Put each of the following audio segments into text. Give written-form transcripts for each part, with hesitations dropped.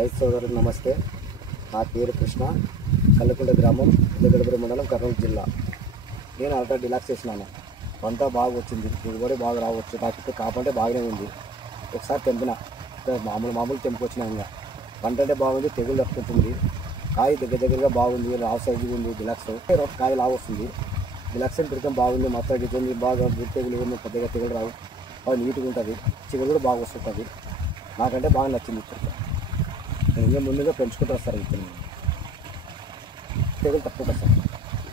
రైతు సోదరులకు నమస్తే. నా పేరు కృష్ణ, కల్లకుంట గ్రామం, పెద్దగడపూడి మండలం, కర్నూలు జిల్లా. నేను అల్ట్రా డిలాక్స్ చేసినాను. పంట బాగా వచ్చింది, దిగుబడి బాగా రావచ్చు. నాకు కాపంటే బాగానే ఉంది. ఒకసారి తెంపిన మామూలు తెంపుకొచ్చినా. ఇంకా పంట అంటే బాగుంది, తెగులు తప్పుతుంది. కాయ దగ్గరగా బాగుంది, లావు సైజు ఉంది. డిలాక్స్ కాయ లావు వస్తుంది. డిలాక్స్ తిరగం బాగుంది. మొత్తం గిజంది బాగా తెగులు ఏమో పెద్దగా తెగులు రావు, బాగా నీట్గా ఉంటుంది. చిగురు కూడా బాగా వస్తుంటుంది. నాకంటే బాగా నచ్చింది. ఇంకా ముందుగా పెంచుకుంటూ వస్తారు. ఇప్పుడు తెగులు తక్కువ సార్,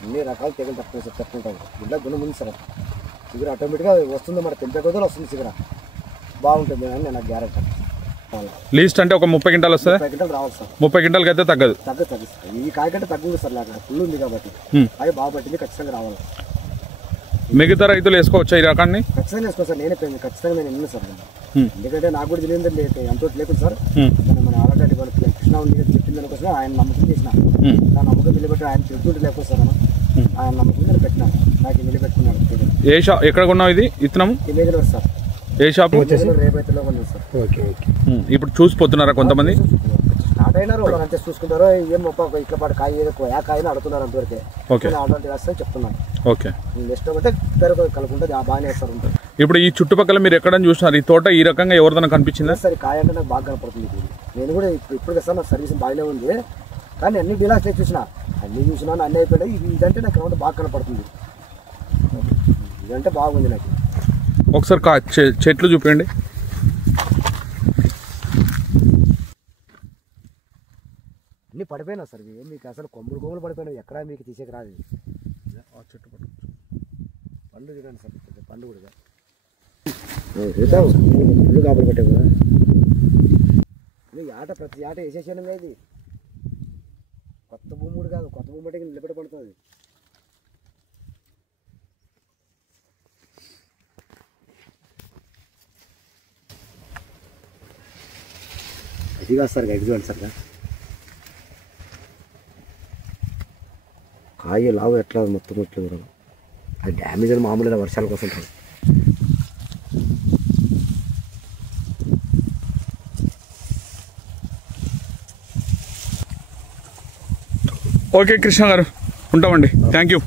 అన్ని రకాల తెగులు తక్కువ ఉంటుంది. ఇలా గుణం ఉంది సార్. చిగురు ఆటోమేటిక్గా వస్తుంది, మన తెంపే కొద్దిలో వస్తుంది. చిగుర బాగుంటుంది అని నేను గ్యారెంటీ. లీస్ట్ అంటే ఒక 30 క్వింటాలు వస్తుంది. 30 క్వింటాలు రావాలి సార్. 30 క్వింటాలకి అయితే తగ్గదు సార్. ఈ కాయ కంటే తగ్గుంది సార్. నాకు ఫుల్ ఉంది కాబట్టి కాయ బాగా పట్టింది. ఖచ్చితంగా రావాలి. మిగతా రైతులు వేసుకోవచ్చా ఈ రకాన్ని? ఖచ్చితంగా వేసుకో సార్. ఖచ్చితంగా నేను విన్నాను సార్. ఎందుకంటే నాకు కూడా తెలియదు, ఎంతో లేకుండా సార్. మన ఆల్రెడీ కృష్ణ ఉంది చెప్పింది దానికోసం ఆయన నమ్మకం చేసిన. నా నమ్మకం నిలబెట్టి ఆయన చెప్తుంటే లేకపోతే సార్ ఆయన నమ్మకం నేను పెట్టినాను. నాకు నిలబెట్టుకున్నాడు. ఏ షాప్ ఎక్కడ కొన్నావు ఇది ఇత్తనం? ఇమేజ్లో సార్. ఏ షాప్? రేపైతేలో కొన్నాను సార్. ఓకే. ఇప్పుడు చూసిపోతున్నారా కొంతమంది? స్టార్ట్ అయినారు, అంతే చూసుకుంటారో ఏం ఇట్లా పాటు కాయ ఏ కాయని అడుగుతున్నారు. అంతవరకే ఆల్రెడీ వేస్తాను చెప్తున్నాను. ఓకే, నెక్స్ట్ ఒకటే పెరుగు కలుపుకుంటే బాగానే వేస్తారు ఉంటారు. ఇప్పుడు ఈ చుట్టుపక్కల మీరు ఎక్కడైనా చూసినారు ఈ తోట ఈ రకంగా ఎవరిదైనా కనిపించిందా? సరే, కాయ అంటే నాకు బాగా కనపడుతుంది. నేను కూడా ఇప్పుడు సార్ నాకు సర్వీస్ బాగానే ఉంది. కానీ అన్ని డీలాక్స్ చూసినా, అన్నీ అయిపోయినాయి. ఇదంటే నాకు కనపడి బాగా కనపడుతుంది. ఇదంటే బాగుంది నాకు. ఒకసారి చెట్లు చూపించండి. అన్నీ పడిపోయినా సార్. మీకు అసలు కొమ్ములు పడిపోయినాయి. ఎక్కడా మీకు తీసేకి రాదు. చెట్టు పండు చూడండి సార్. పండు కూడా ఇల్లు కాపలు పెట్టావు కదా. ఆట ప్రతి ఆట వేసేసాను. ఇది కొత్త భూముడు కాదు. కొత్త భూమి అంటే నిలబెట్టి పడుతుంది. ఇది కాదు సార్. ఇది చూడండి సార్. కాయ లావు ఎట్లా మొత్తం కూడా అది డ్యామేజ్ అని మామూలుగా వర్షాల కోసం. ఓకే కృష్ణ గారు, ఉంటామండి. Thank you.